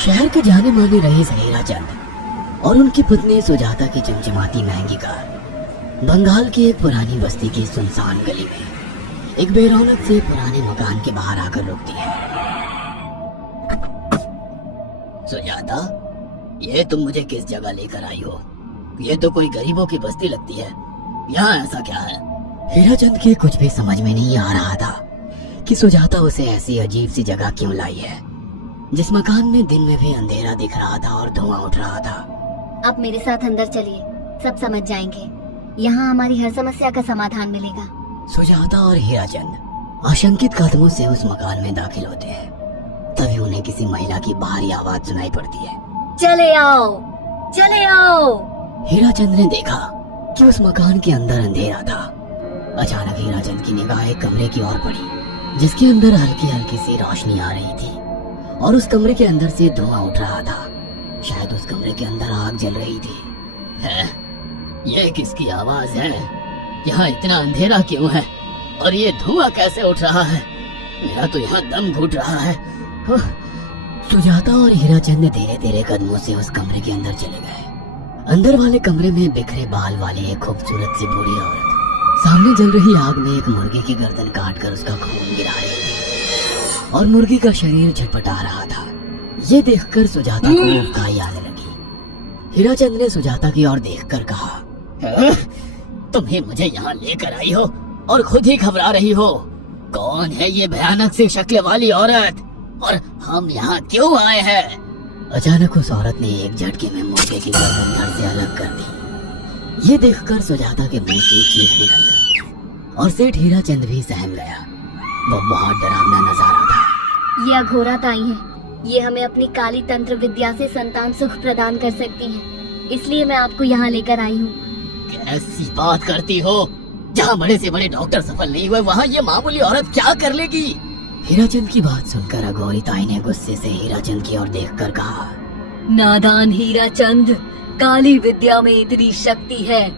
शहर के जाने माने रईस हीराचंद और उनकी पत्नी सुजाता की चमचमाती महंगी कार बंगाल की एक पुरानी बस्ती की सुनसान गली में एक बेरौनक से पुराने मकान के बाहर आकर रुकती है। सुजाता, ये तुम मुझे किस जगह लेकर आई हो? ये तो कोई गरीबों की बस्ती लगती है, यहाँ ऐसा क्या है? हीराचंद के कुछ भी समझ में नहीं आ रहा था कि सुजाता उसे ऐसी अजीब सी जगह क्यों लाई है, जिस मकान में दिन में भी अंधेरा दिख रहा था और धुआं उठ रहा था। आप मेरे साथ अंदर चलिए, सब समझ जाएंगे। यहाँ हमारी हर समस्या का समाधान मिलेगा। सुजाता और हीराचंद आशंकित कदमों से उस मकान में दाखिल होते हैं। तभी उन्हें किसी महिला की बाहरी आवाज सुनाई पड़ती है। चले आओ, चले आओ। हीराचंद ने देखा कि उस मकान के अंदर अंधेरा था। अचानक हीराचंद की निगाह एक कमरे की ओर पड़ी, जिसके अंदर हल्की हल्की सी रोशनी आ रही थी और उस कमरे के अंदर से धुआं उठ रहा था। शायद उस कमरे के अंदर आग जल रही थी। है? ये किसकी आवाज है? यहाँ इतना अंधेरा क्यों है और ये धुआं कैसे उठ रहा है? मेरा तो यहाँ दम घुट रहा है। सुजाता और हीराचंद ने धीरे धीरे कदमों से उस कमरे के अंदर चले गए। अंदर वाले कमरे में बिखरे बाल वाली एक खूबसूरत सी बूढ़ी औरत सामने जल रही आग में एक मुर्गे की गर्दन काटकर उसका खून गिरा रही थी और मुर्गी का शरीर झटपटा रहा था। ये देखकर सुजाता को उबकाई आने लगी। हीराचंद ने सुजाता की ओर देखकर कहा, तुम्हें मुझे यहाँ लेकर आई हो और खुद ही घबरा रही हो। कौन है ये भयानक सी शक्ल वाली औरत और हम यहाँ क्यों आए हैं? अचानक उस औरत ने एक झटके में मुर्गे की गर्दन धड़ से अलग कर दी। ये देखकर सुजाता के मुंह से चीख निकल गई और सेठ हीराचंद भी सहम गया। वो बहुत डरावना नजारा था। ये अघोरा ताई है। ये हमें अपनी काली तंत्र विद्या से संतान सुख प्रदान कर सकती है, इसलिए मैं आपको यहाँ लेकर आई हूँ। कैसी बात करती हो? जहाँ बड़े से बड़े डॉक्टर सफल नहीं हुए, वहाँ ये मामूली औरत क्या कर लेगी? हीराचंद की बात सुनकर अघोरी ताई ने गुस्से से हीराचंद की ओर देखकर कहा, नादान हीराचंद, काली विद्या में इतनी शक्ति है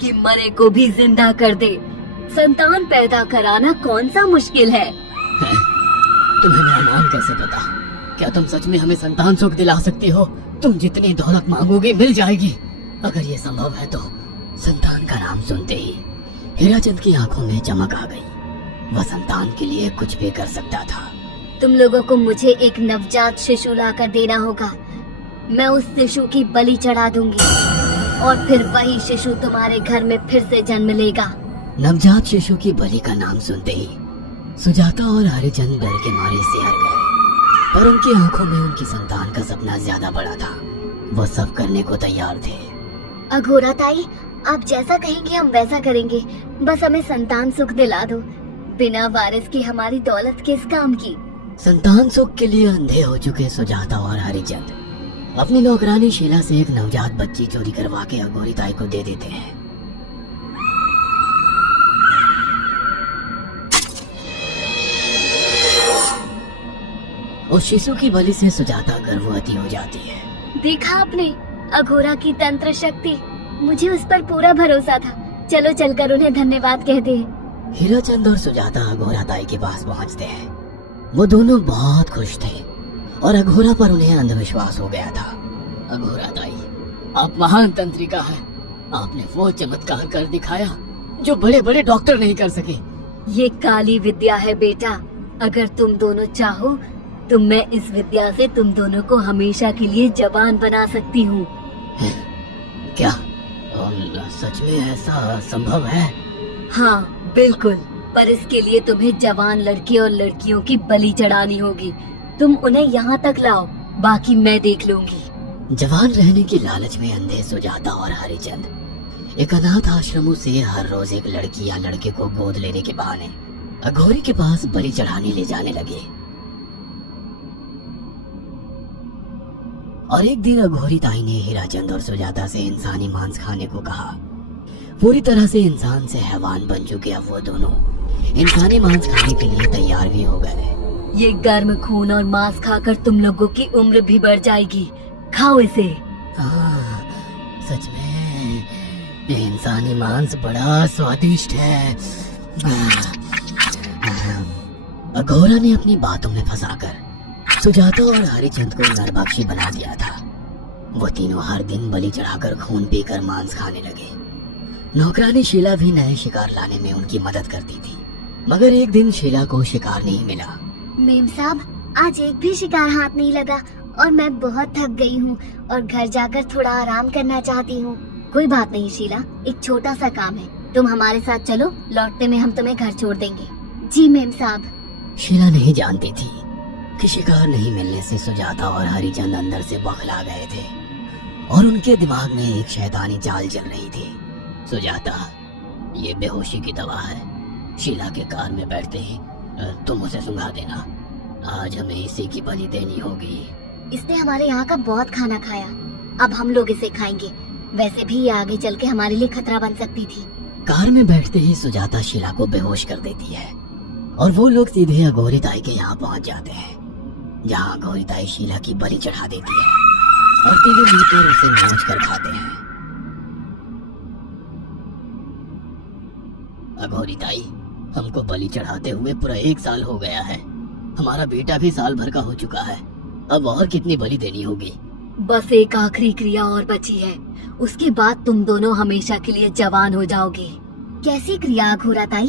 कि मरे को भी जिंदा कर दे। संतान पैदा कराना कौन सा मुश्किल है? तुम्हें मेरा नाम कैसे पता? क्या तुम सच में हमें संतान सुख दिला सकती हो? तुम जितनी दौलत मांगोगे मिल जाएगी। अगर ये संभव है तो संतान का नाम सुनते ही हीराचंद की आंखों में चमक आ गई। वह संतान के लिए कुछ भी कर सकता था। तुम लोगों को मुझे एक नवजात शिशु लाकर देना होगा। मैं उस शिशु की बलि चढ़ा दूंगी और फिर वही शिशु तुम्हारे घर में फिर से जन्म लेगा। नवजात शिशु की बलि का नाम सुनते ही सुजाता और हरिचंद डर के मारे सिहर गए, पर उनकी आंखों में उनकी संतान का सपना ज्यादा बड़ा था। वो सब करने को तैयार थे। अघोरा ताई, आप जैसा कहेंगे हम वैसा करेंगे। बस हमें संतान सुख दिला दो। बिना वारिस की हमारी दौलत किस काम की? संतान सुख के लिए अंधे हो चुके सुजाता और हरिचंद अपनी नौकरानी शीला से एक नवजात बच्ची चोरी करवा के अघोरी ताई को दे देते हैं। उस शिशु की बलि से सुजाता गर्भवती हो जाती है। देखा आपने अघोरा की तंत्र शक्ति? मुझे उस पर पूरा भरोसा था। चलो चलकर उन्हें धन्यवाद कहते हैं। हीराचंद और सुजाता अघोरा ताई के पास पहुंचते हैं। वो दोनों बहुत खुश थे और अघोरा पर उन्हें अंधविश्वास हो गया था। अघोरा ताई, आप महान तंत्रिका हैं। आपने वो चमत्कार कर दिखाया जो बड़े बड़े डॉक्टर नहीं कर सके। ये काली विद्या है बेटा। अगर तुम दोनों चाहो तो मैं इस विद्या से तुम दोनों को हमेशा के लिए जवान बना सकती हूँ। क्या सच में ऐसा संभव है? हाँ बिल्कुल, पर इसके लिए तुम्हें जवान लड़के और लड़कियों की बलि चढ़ानी होगी। तुम उन्हें यहाँ तक लाओ, बाकी मैं देख लूंगी। जवान रहने की लालच में अंधे सुजाता और हरिचंद एक अनाथ आश्रमों से हर रोज एक लड़की या लड़के को गोद लेने के बहाने अघोरी के पास बलि चढ़ाने ले जाने लगे। और एक दिन अघोरी ताई ने हीराचंद और सुजाता से इंसानी मांस खाने को कहा। पूरी तरह से इंसान से हैवान बन चुके अब वो दोनों इंसानी मांस खाने के लिए तैयार भी हो गए। ये गर्म खून और मांस खाकर तुम लोगों की उम्र भी बढ़ जाएगी। खाओ इसे। हाँ, सच में इंसानी मांस बड़ा स्वादिष्ट है। अघोरा ने अपनी बातों में फंसाकर सुजाता और हरिचंद को नरबख्शी बना दिया था। वो तीनों हर दिन बलि चढ़ाकर खून पीकर मांस खाने लगे। नौकरानी शीला भी नए शिकार लाने में उनकी मदद करती थी, मगर एक दिन शीला को शिकार नहीं मिला। मेम साहब, आज एक भी शिकार हाथ नहीं लगा और मैं बहुत थक गई हूँ और घर जाकर थोड़ा आराम करना चाहती हूँ। कोई बात नहीं शीला, एक छोटा सा काम है, तुम हमारे साथ चलो, लौटते में हम तुम्हें घर छोड़ देंगे। जी मेम साहब। शीला नहीं जानती थी कि शिकार नहीं मिलने से सुजाता और हरिचंद अंदर से बौखला गए थे और उनके दिमाग में एक शैतानी चाल चल रही थी। सुजाता, ये बेहोशी की दवा है, शीला के कान में बैठते ही तुम उसे सुंघा देना। आज हमें इसी की बलि देनी होगी। इसने हमारे यहाँ का बहुत खाना खाया, अब हम लोग इसे खाएंगे। वैसे भी ये आगे चल के हमारे लिए खतरा बन सकती थी। कार में बैठते ही सुजाता शीला को बेहोश कर देती है और वो लोग सीधे अघोरी ताई के यहाँ पहुँच जाते हैं, जहाँ अघोरी ताई शीला की बलि चढ़ा देती है और तीनों मिलकर उसे नोच कर खाते हैं। अघोरी ताई, हमको बलि चढ़ाते हुए पूरा 1 साल हो गया है। हमारा बेटा भी साल भर का हो चुका है। अब और कितनी बलि देनी होगी? बस एक आखिरी क्रिया और बची है, उसके बाद तुम दोनों हमेशा के लिए जवान हो जाओगे। कैसी क्रिया अघोरा ताई?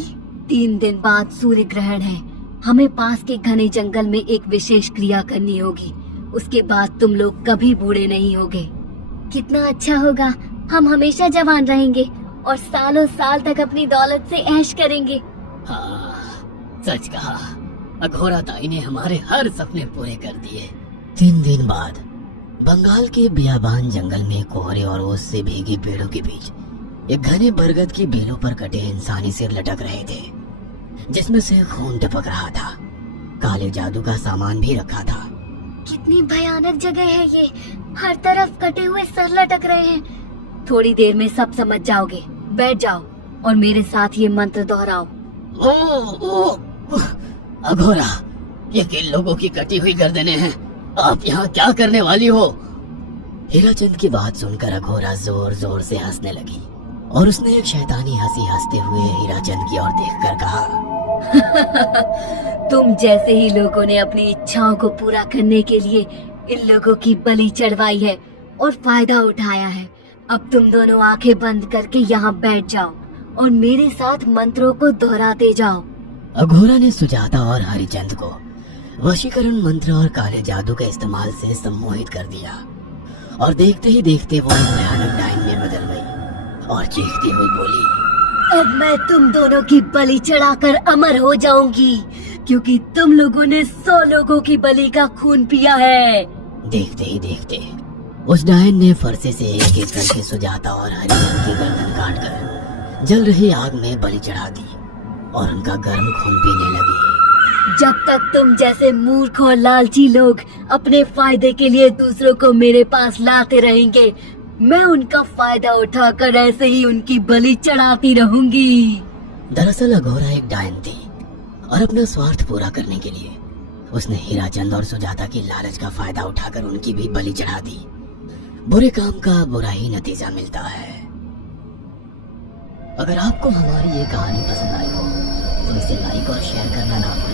3 दिन बाद सूर्य ग्रहण है, हमें पास के घने जंगल में एक विशेष क्रिया करनी होगी। उसके बाद तुम लोग कभी बूढ़े नहीं होगे। कितना अच्छा होगा, हम हमेशा जवान रहेंगे और सालों साल तक अपनी दौलत से ऐश करेंगे। हाँ, सच कहा। अघोरा ताई ने हमारे हर सपने पूरे कर दिए। 3 दिन बाद बंगाल के बियाबान जंगल में कोहरे और ओस से भीगी पेड़ों के बीच एक घने बरगद की बेलों पर कटे इंसानी सिर लटक रहे थे, जिसमें से खून टपक रहा था। काले जादू का सामान भी रखा था। कितनी भयानक जगह है ये, हर तरफ कटे हुए सर लटक रहे हैं। थोड़ी देर में सब समझ जाओगे, बैठ जाओ और मेरे साथ ये मंत्र दोहराओ। अघोरा, ये किन लोगों की कटी हुई गर्दनें हैं? आप यहाँ क्या करने वाली हो? हीराचंद की बात सुनकर अघोरा जोर जोर से हंसने लगी और उसने एक शैतानी हंसी हंसते हुए हीराचंद की ओर देखकर कहा, तुम जैसे ही लोगों ने अपनी इच्छाओं को पूरा करने के लिए इन लोगों की बलि चढ़वाई है और फायदा उठाया है। अब तुम दोनों आंखें बंद करके यहाँ बैठ जाओ और मेरे साथ मंत्रों को दोहराते जाओ। अघोरा ने सुजाता और हरिचंद को वशीकरण मंत्र और काले जादू के इस्तेमाल से सम्मोहित कर दिया और देखते ही देखते वो एक भयानक डायन में बदल गई और चीखती हुई बोली, अब मैं तुम दोनों की बलि चढ़ाकर अमर हो जाऊंगी, क्योंकि तुम लोगों ने 100 लोगों की बलि का खून पिया है। देखते ही देखते उस डायन ने फरसे से एक एक करके सुजाता और हरिचंद की गर्दन काटकर जल रही आग में बलि चढ़ा दी और उनका गर्म खून पीने लगी। जब तक तुम जैसे मूर्ख और लालची लोग अपने फायदे के लिए दूसरों को मेरे पास लाते रहेंगे, मैं उनका फायदा उठाकर ऐसे ही उनकी बलि चढ़ाती रहूंगी। दरअसल अघोरा एक डायन थी और अपना स्वार्थ पूरा करने के लिए उसने हीराचंद और सुजाता की लालच का फायदा उठाकर उनकी भी बलि चढ़ा दी। बुरे काम का बुरा ही नतीजा मिलता है। अगर आपको हमारी ये कहानी पसंद आई हो तो इसे लाइक और शेयर करना ना भूलें।